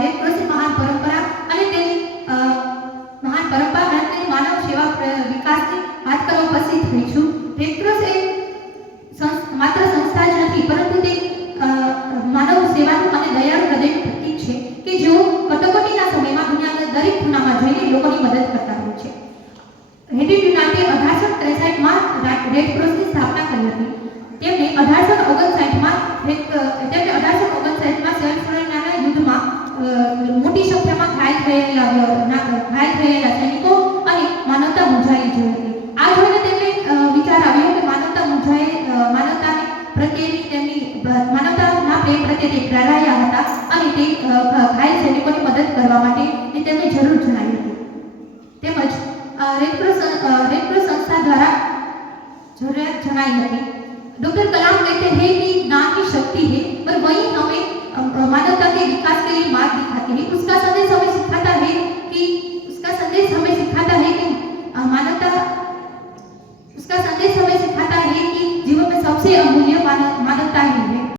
Red ક્રોસની મહાન પરંપરા અને તેની મહાન પરંપરા અને તેની માનવ સેવા વિકાસની વાત કરવા પસંદ થઈ છું. રેડ ક્રોસ એ માત્ર સંસ્થા જ નથી, પરંતુ તે માનવ સેવાનું અને દયાળુ હૃદયનું પ્રતીક છે કે જેઓ કટોકટીના સમયમાં દુનિયાના દરેક ખૂણામાં જઈને લોકોની મદદ કરતા હોય છે. હેનરી ડુનાન્ટે 1863માં રેડ ક્રોસની સ્થાપના કરી હતી. તેમણે 1859માં સેલ્ફના યુદ્ધમાં મોટી સંખ્યામાં ઘાયલ થયેલા સૈનિકો અને માનવતા મૂંઝાઈ જોઈ હતી. આ જોઈને તેમને વિચાર આવ્યો કે માનવતાને પ્રત્યેની તેમની માનવતાના પ્રેમ પ્રત્યે તે પ્રેરાયા હતા અને તે ઘાયલ સૈનિકોની મદદ કરવા માટે તેમને જરૂર જણાવી હતી. તેમજ રેડ ક્રોસ संस्था द्वारा जरूरत जनाई હતી. डॉक्टर कलाम कहते हैं कि ज्ञान की शक्ति है, पर वही हमें मानवता के